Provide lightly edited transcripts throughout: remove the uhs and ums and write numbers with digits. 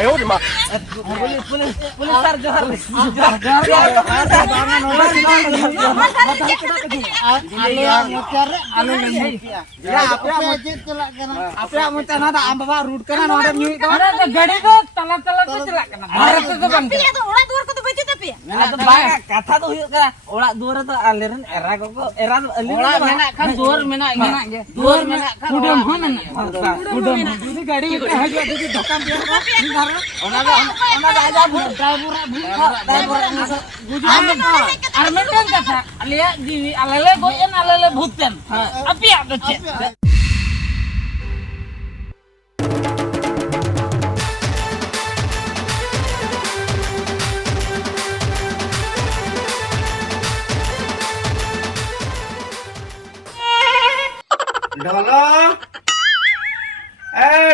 Ayo di mah. Pulis sar johar. Kata tuh olah duar tuh aliran era kok era olah menak kan duar menak ge. Duar menak kan udah mana? Udah ini गाड़ी में है जो दुकान पे ona aja driver armen kan kata lihat di alele goyen alele bhutan api ada cek ढोलो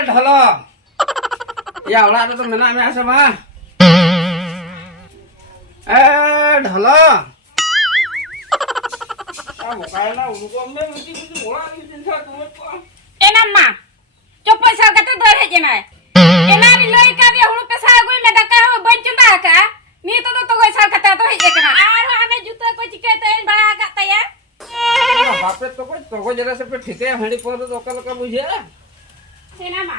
ढोलो या ओला तो मेना में आसे मा ढोलो अब कायला उनको में मुझे ओला की चिंता तुम को एनामा चुप पैसा कते दर हे जेना एनारी लई का रे हुಳು पैसा गोई में दका हो बंचंदा का नी तो गोई सा कते तो हे एकना आर हने जूता को चिकते बड़ा का तया बापे तो को जरा से पे ठीके हंडी पर तो कल का बुझे एनामा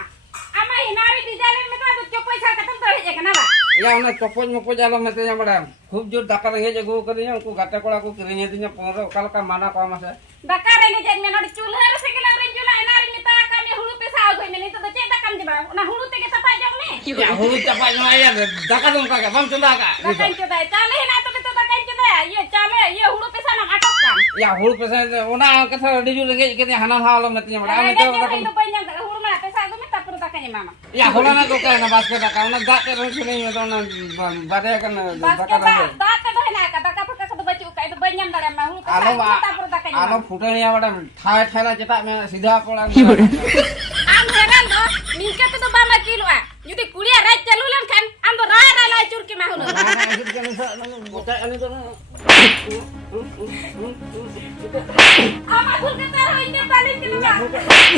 ama hinari di jalan meta तो चुप पैसा कते दर हे एकना बा या उन्हें चपोज मपोज आलो में ते बड़ा खूब जोर दाका रहे जगो करिया उनको गाटे कोड़ा को किरिया दिया पर कल का माना को मासे दका रे जे में नोड चूल्हा रे से केला रे चूल्हा एनारी मिता का में हुಳು पैसा गोई में तो चे दकम जबा ना हुಳು ते के तपा जाऊ ने या हुಳು तपा जाऊ या दाका तुम का बम चंदा का दकन चुदा चाले ना तो दकन चुदा ये चाले ये हुಳು पैसा ना अटक का या हुಳು पैसा ओना कथा डिजू लगे के हाना हालो में ते बड़ा में तो हुಳು में पैसा गो में तपर दकन मामा या होला ना तो कहना बात के दाका ना गाते रह सुने में तो ना बारे का दाका रह दात तो है ना का दाका फका तो बचू का तो बन्यम दरे में हुಳು पैसा तपर दकन आलो फुटनिया बड़ा ठाय ठायला चटा में सीधा पड़ा am jangan do mingke to bama kilo a judi kuliah rai calulan kan am do rara la curki mahulu ama kul kata ho inde balik kilo ka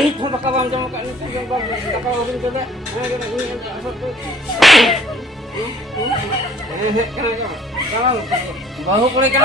itu bakal bang jam kan itu jam bang bakal urun coba kalau bahu kulit kan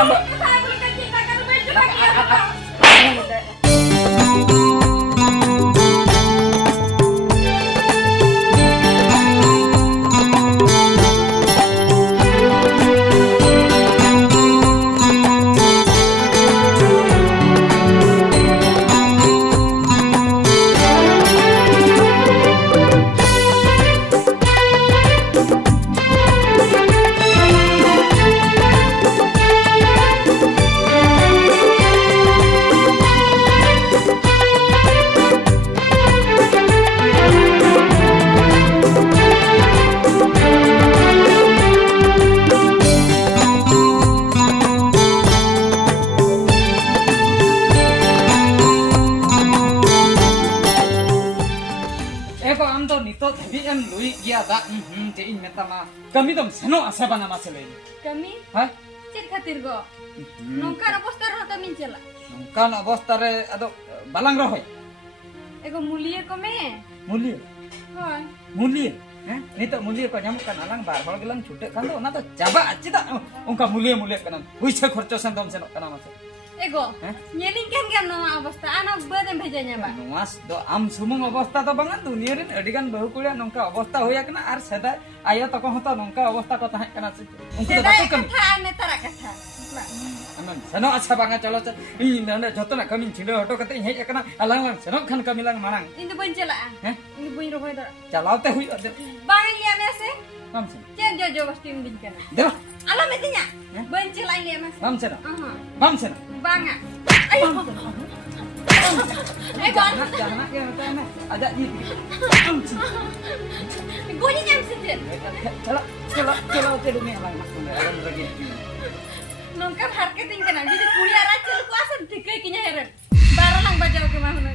kami dong seno asa bana masalah ini kami hah cek khatir go nongkar অবস্থা ro kami chala nongkan অবস্থা re ado balang rohoy ego mulia kome mulia hoy mulia nito mulia ko nyam kan alang bar hol gelang chute kan do na to jaba acida ongka mulia kana huise khorcho san dom seno kana mas ego nyeling kan no অবস্থা anak badem bhejanya ba nuas do am sumung অবস্থা to bangan dunia rin adigan bahu kuliah nongka অবস্থা hoya kana ar seda ayo toko hoto nongka অবস্থা ko tahan kana unku do batu kan katha ane tara katha anan seno acha banga chalo ini nanda joto na kami chindo hoto kate hej kana alang lang seno khan kami lang manang ini bun chala ini bun rohoy da chalaute hui ade bang liya me se kam se chen jo basti undin kana de ala metinya bun chala liya me kam se bam se banga ayo bang jangan ke mata ada ni kam se goni nyam sitin chalo te dume alang alang lagi nongkar marketing kana jadi kuliah racil ku asa dikai kinya heren barang bajau ke mahuna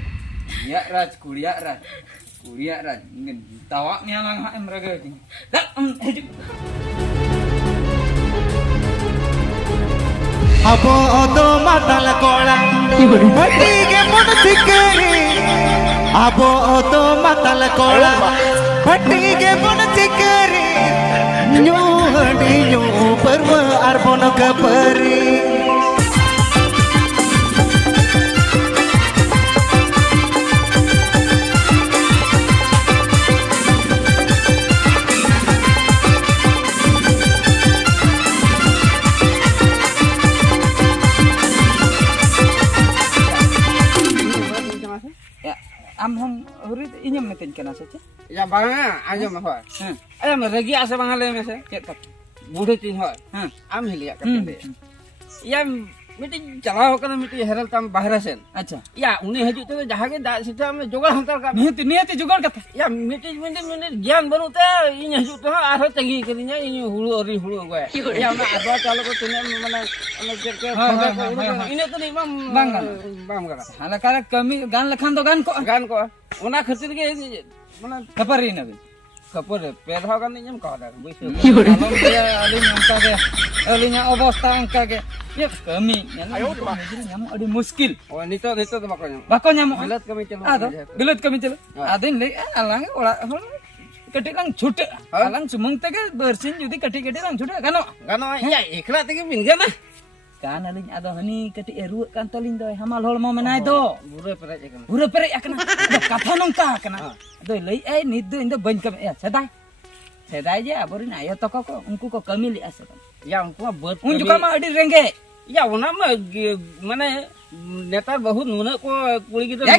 ya raj kuliah raj tawa ni alang ha emraga ni dak Apo odo matal kola, mati ke mun sikeri. abo to matal kola phati ge bon chikari nyu hadi nyu parwa arbon kapari Ya, am hong urit inyam metin kana saja. Ya banga aja mah. Am regi asa banga le mese. Ya tak. बूढ़े तीन हो आम हिलिया करते या मिटी चलाओ कना मिटी हेरल तम बाहर से अच्छा या उनी हजू तो जहां के दा सिटा में जोगड़ हंतर का नियति जुगाड़ कथा या मिटी मिटी मिटी ज्ञान बनोते इन हजू तो आरो तंगी करिnya इन हुळु अरी हुळु गए या मैं आदवा चालो को तने माने के इन तो नहीं बाम का हाला काला कमी गान लखान तो गान को ओना खातिर के माने खबर इन अभी कपर पेधा का नहीं कह दा बुझे alom dia alin angka ke alinya obosta angka ke ya kami nyam adi muskil oh nito तो bako nyam बिलत कमी चलो ado bilut kami celo adin le alang ola ketik lang छुटे alang sumung tege bersin judi ketik lang छुटे gano गानो या एकला तके मिनगे ना kan alin ado hani ketik eru kan tolin doy hamal hol mo menai do बुरे परे एकना pura pere akana katha nongka akana ado lei nit do indo ban kami ya sedai je aborin ayo toko ko unku ko kami li asa या उनको bird un juga ma adi rengge या उना में माने नेता बहुत नुने को कुड़ी की तो ya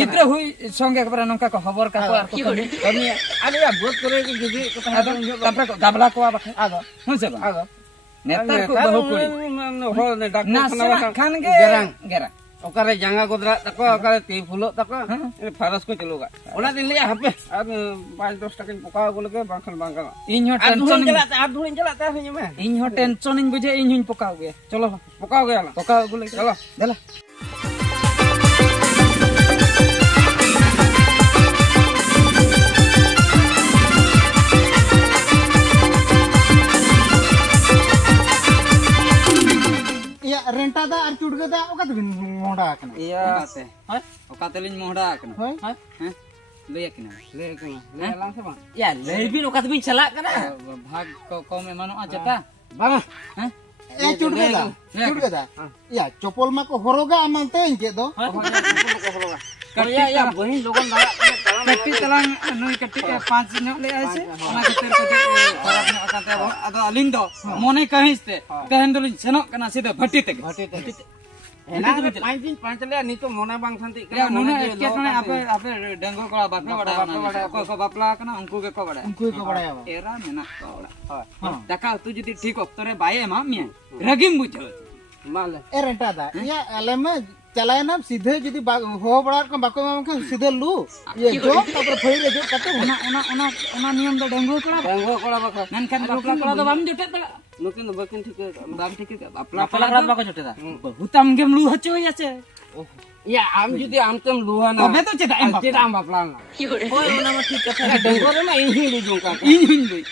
gidra hui songe kabra nongka ko hobor ka ko ar ko कमी अरे या बर्ड करे की गिदी को ado tapra ko gabla ko abak आगो hun se ba आगो netar ko bahu kuri हो ने doctor nasra kan ge gerang ओकरे जंगा गोदरा तको ओकरे ती फुलो तको फारस को चलोगा ओना दिन ले हपे अब 5-10 टका पका बोल के बांखन बांखन इन हो धुन चलाता है में इन हो टेंशन इन बुझे इन हुन पकाओ गे चलो पकाओ गया पकाओ गुले चलो दला ya rentada ar chudgada oka tebin moda kana iya te ha oka telin mohda kana hoy ha le kena ले के ले लांग से बा ya lebih oka tebin chala kana bhag ko me mano aja ta Baba ha chudgada ya chopol ma ko horoga amante inke do या या बहिन लोगन दाड़ा kati telang nui kati 5 nyok le aise ona khatir kati kharap nyok kate ado alin do mone kahiste tehen dolin senok kana sida bhatti te एना 5 दिन 5 ले नी तो मोना बांग शांति ya nuna ke tone ape denggo kola bape wada ko bapla kana unku ge ko wada unku ko badaya ba era mena ko wada daka tu jodi thik oktore baye ma mia ragim bujho माल rentada ya alema चलायना सीधे जदी हो बड़ा को बाको में के सीधे लू ये जो तापर फई रे जो कते ona नियम do denggo kola रंगो कोला बका nan kan bapla kola do bam jotet da नुकिन बकिन ठीक bam ठीक bapla kola bako jotet da hutam gem lu hacho yache या आम जुदी आम तम लुहा ना तबे तो चेदा एम चेदा आम बापला ना ओए ओना में ठीक कथा डंगो रे ना इही लु जों का इन हुन लुई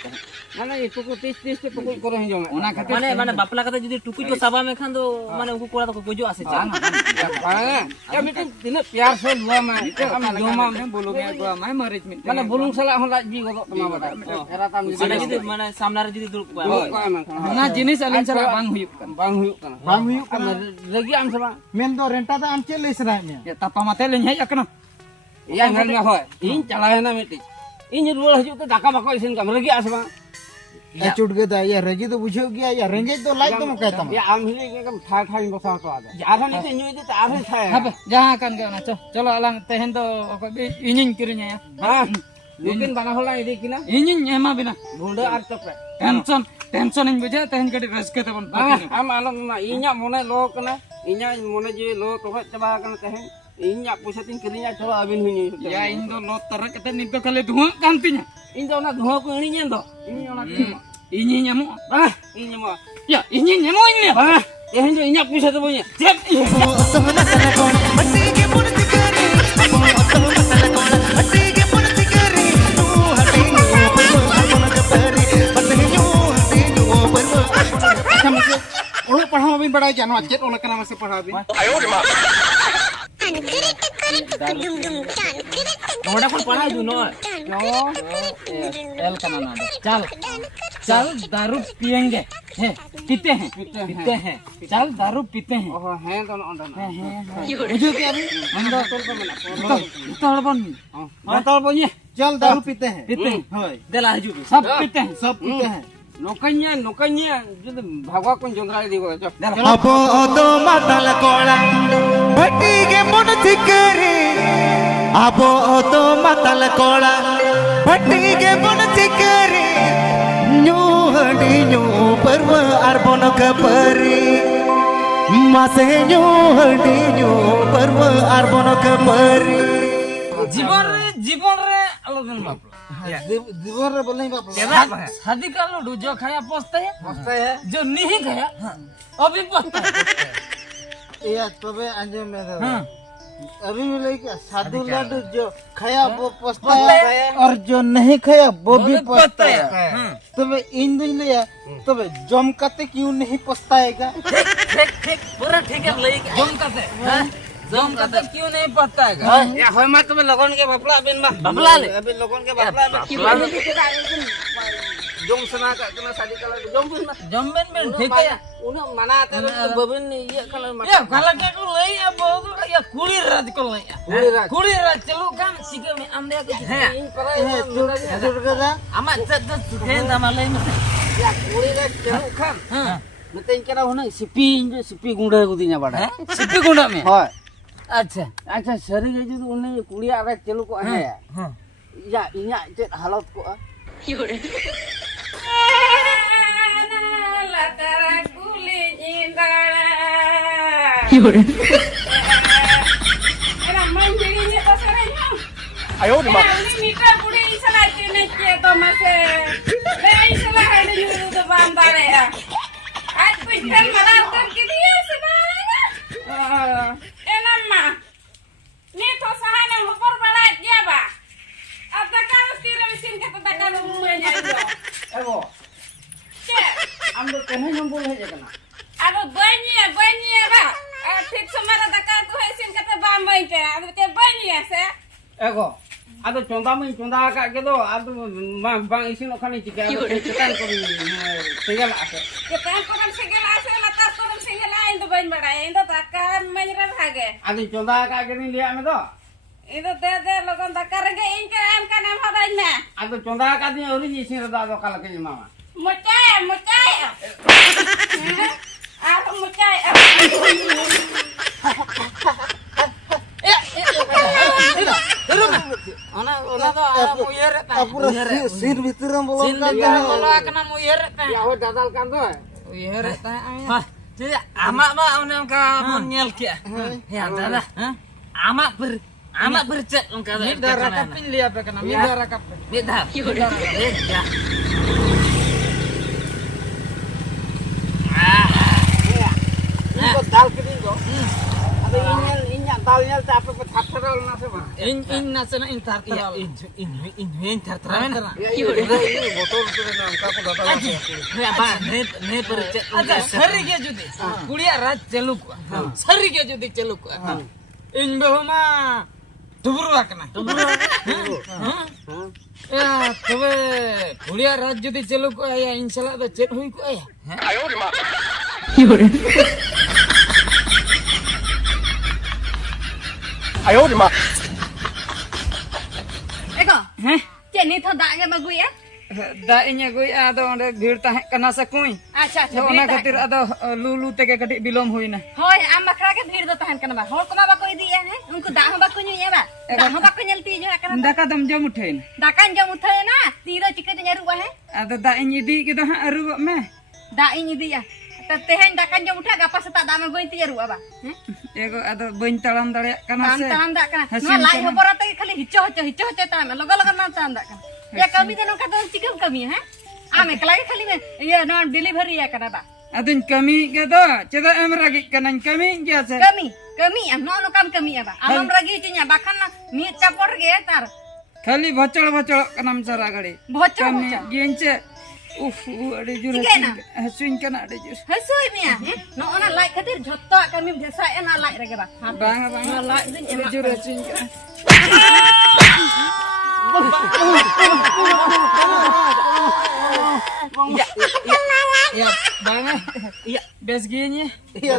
माने ये तो टेस्ट पे पकोई करे ही जों ona khatir माने बापला कथा जदी टुकुई को साबा में खान दो माने उनको कोड़ा तो गोजो आसे जा या मिटे दिन प्यार से लुआ में हम जोमा में बोलोगे गो मैं मरेज में माने बुलुंग सला हो लाज जी गो तमा बता एरा ताम माने जदी माने सामना रे जदी दुरुक बा ना जिनिस alin sala bang huyuk kan बांग हुयु कना बांग हुयु कना लगी आम सबा men do rentada am che le sra me ya tapa mate len hej akna या घर में होय इन चला है ना मिटे इन रुल हजू तो दाका बको इसिन कम लगी आसबा ya chudgada ya regi do bujho gya ya renge do like to kai tam या आम हिले के कम ठा ठा बसा तो आ जा नि तो न्यू तो आरे छाय apa jaha kan ke ona chalo alang tehen do inin kirinya ya हां लेकिन बना होला इदे किना inin ema bina बुंडा आर तपे tension in buja tehen kadi raske te bon am alam na inya mone lo kana inya mone je lo to chaba kana teh inya pusatin kirinya chalo abin hunyi ya indo lo tarak kata nito kale duha kantinya इन तो ना धुआ को इनी ᱧᱮ ᱫᱚ ᱤᱧ ᱚᱱᱟ ini nyamu ᱤᱧ ᱢᱟ ya ini nyamu ini ᱛᱮᱦᱮᱧ ᱫᱚ ᱤᱧᱟᱹᱜ ᱯᱩᱭᱥᱟᱹ ᱫᱚ ᱵᱟᱹᱧ ᱪᱮᱫ sohna kana kon mati ge murti kare sohna kana kon mati ge murti kare tu hati nu apna kapari patni nu hati nu parwa samse olo padhaw bin badai jano achet olo kana mase padhaw bin नोड़ा कौन पढ़ा दू no L कना ना चल चल दारू पियेंगे है पीते हैं चल दारू पीते हैं ओह है तो ओंडा बुझो के अभी हम दो तोड़बन तोड़बन चल दारू पीते हैं होय देला हजू सब पीते हैं नोकन्या जुद भागवा कोन जोंद्रा दिगो जो अबो तो मातल कोला भट्टी के मन चिकरी अबो तो मातल कोला भट्टी के मन चिकरी न्यू हडी न्यू पर्व अर्बन कपरी मासे न्यू हडी न्यू पर्व अर्बन कपरी जीवन रे आलोचन बापला जीवन रे बोलने बाप शादी का लड्डू जो खाया पछता है जो नहीं खाया अभी पछता है या तबे अंजम में अभी भी लेके साधु लड्डू जो खाया वो पछता है और जो नहीं खाया वो भी पछता है तबे इन दिन लिया तबे जम कते क्यों नहीं पछताएगा ठीक पूरा ठीक है लई जम का क्यों नहीं पछता है या होय मा तबे लगन के बापला बिन बा बापला ले अबे लगन के बापला जोम सना का कना शादी कला जोम बिन बा जमबेन बेन ठीक है उन मना ते बबिन ये कला ये काला के को लई या बहुत या कुड़ी राज को लई कुड़ी राज चलो काम सीखे में आमदे के इन पर दुर्गा आमा जद सुखे दामा लई में या कुड़ी रे चलो खान मते इनकरा होना सिपी गुंडा गुदिया बड़ा सिपी गुंडा में होय अच्छा अच्छा सरी गई जो उन्हें कुड़ी आवे चलो को है या इया जे हालत को लतरा कुली जिंदाड़ा एरा मंजरी ने तो सरे नो आयो रे मां मीठा कुड़ी इसला चने के तो मसे रे इसला हाडे नु तो बांदाड़े आज कुछ खेल मना कर के दिया से बागा एनम्मा नी तो सहाने ऊपर बड़ा गया बा अब तक का तीर मशीन के तो तक मुए जाए एगो के हम तो कहीं हम बोल है जकना अब बनिए बा ठीक से मारा दका तो है सिन के तो बाम बैठे अब ते बनिए से एगो आदो चोंदा में चोंदा का के दो आदो बांग इसिन ओखाने चिका चिकान को सिंगल आसे के काम करम सिंगल आसे लता करम सिंगल आइन तो बन बड़ा इन तो तका मजरा भागे आदो चोंदा का के नहीं लिया में दो इन तो दे लोगन दका रगे इनके आम का नाम हबाइन में आदो चोंदा का दी औरी इसिन रदा दो काल के मामा मुचाय आ मुचाय ओना तो मुयर पूरा सिर भीतर में बोलो बोला कना मुयर या हो दादाल कान दो मुयर हां जे आमा मा ओने का nyel kia ya दादा आमा bercet उनका midara kapin liya pe kana midara kapin midara ya इनको दाल के दी दो अब इन्या दाल ने आप पे थाथरल ना से बा इन ना से इन थाथरल इन थाथरल ना ये बोतल तो ना का को दादा ya ba ne bercet अच्छा सरी के जुदी कुड़िया रात चलू को सरी के जुदी चलू को इन बहुमा डुबरुआ कना या तबे कुड़िया रात जुदी चलू को या इंशाल्लाह तो चेक हुई को या आयो रे मां आयो रे मां एको हैं चेनी तो दागे मगुया दा इnya goi ado onde bhir tahe kana sa kui अच्छा तो ओना खातिर ado लूलू तके कटी बिलोम होइना होय आम मखरा के भीड़ दो तहन कना बा हो कोमा बा कोई दिया है उनको दाह बा कोई नहीं बा दाह बा कोई नलती जो कना दाका दम जम उठेन दाकान जम उठे ना तीरो चिके जरू बा है ado da inyi di kido ha aru me दा इन दिया त तेहन दाकान जम उठा गपा सता दाम गोई तियरू बा ego ado bain talam dare kana काम se ताम दा कना नो लाई होबरा ते खाली हिचो ताम लगा ना ताम दा कना या कमी देनो का तो चिकन कमी है आम एकला के खाली में ये नो डिलीवरी या कना बा adun kami gedo ceda em ragi kanan kami ge se कमी am नो काम कमी है बा आम रगी चिnya बाखन ना मी चापोड़ गे तार खाली Bhachar kanam sara gadi भोचो kami genche Adi jur hasuin kan ada jur. Hasui mia. No ona like khatir jhotto kami bhesa ena like rege ba. Bang like din ena jur hasuin kan. Ya, bang. Iya, bes gini. Iya,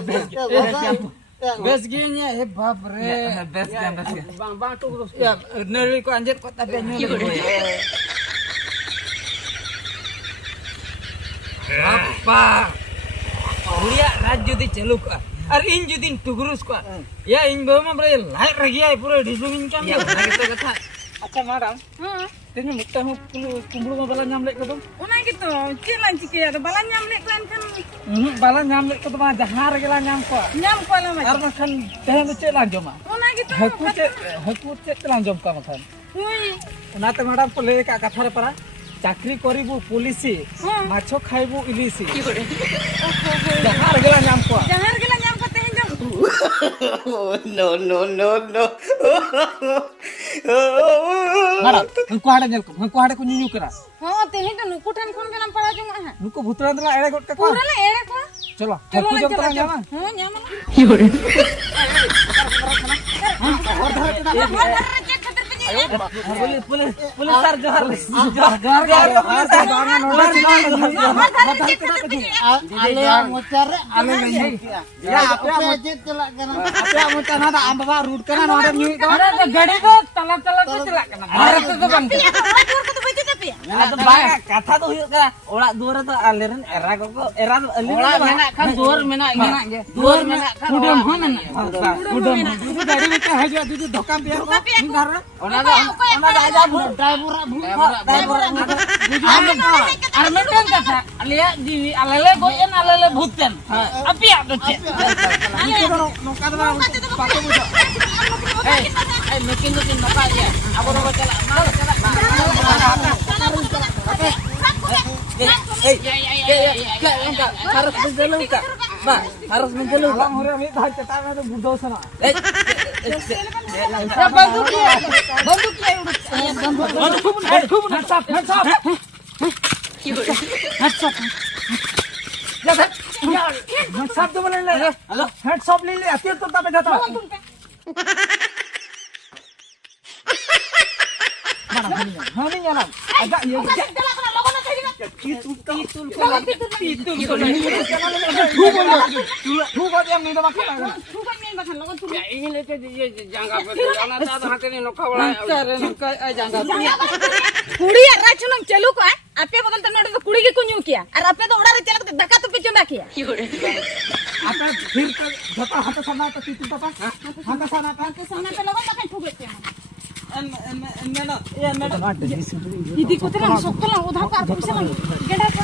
Bes gini, baप रे. best kan best kan. Bang tuh. Ya, neri ko anjir ko tapi nyu. Apa? Ulia raju di celuk. Ar in judin tugrus ko. Ya in bama bre laik ragi ai pura disungin kan. Ya, gitu kata. Acha madam. Tanya mutta ho kumbulu ma bala nyam lek ko. Una gitu. Cilan cike ada balan nyam lek kan kan. Bala nyam lek ko ma jahar gela nyam ko. Nyam ko la ma. Ar ma kan tehen ce lanjom ma. Una gitu. Haku ce lanjom ka ma kan. Ui. Una te madam ko le ka kathar para চাকরি করিবু পুলিশি মাছ খাইবু ইলিশি জহার গেলা নাম কো Jangan gila nyam ko tehen jam. no. মারা হংকো হাড়ে কো new করা Ho tehen to nukutan khon ganam para jung ha. নুকো ভুতরা দলা এড়ে goat কা Pura le ere ko. চলো হাকু জম তরা জামা Ho nyam. পুলিশ স্যার জহার জহার Ale mocar ale lagi. Ya apa aja celak kan. apa moca nada amba root kana nada nyu to ada gadi ko tala ko celak kana are to bang Dur ko to baca tapi ya. ada bang katha to huyuk kana ola duara to aliran era ko era Ola menak kan duar menak ngena ge. Duar menak kan. udam honan udam itu gadi mit haja itu dhokam biar ko ngar Ona aja bu driver armetan kata lihat di alele goyen alele buten. Api ada cek. nokar ba pakai bujo Mungkin nokal ya. Aku mau celak. Harus menjeluk kak. Mbak, harus menjeluk. alang hore mi dhar cetana to budo sana Banduk ya headshot तो बोले ले hello headshot ले ले अति तो तब जाता हां नहीं जाना agak ये तू को yang ni makan Bukan main makan lawan tu. ini itu jangka ana ta hate ni nokha wala करे नका जंगा कुड़ी या राचुनम चलू को आपे बदल त नोट तो कुड़ी के कुन्यू किया और आपे तो उड़ा रे चलक धक्का तो पिचुंदा किया आता फिर धक्का हाथ साना तो तू पापा हाथ साना के सामने पे लगन तक ठुक लेते हैं मैडम ये मैडम दीदी को तेरा सोकला उधा का पिछला गेडा का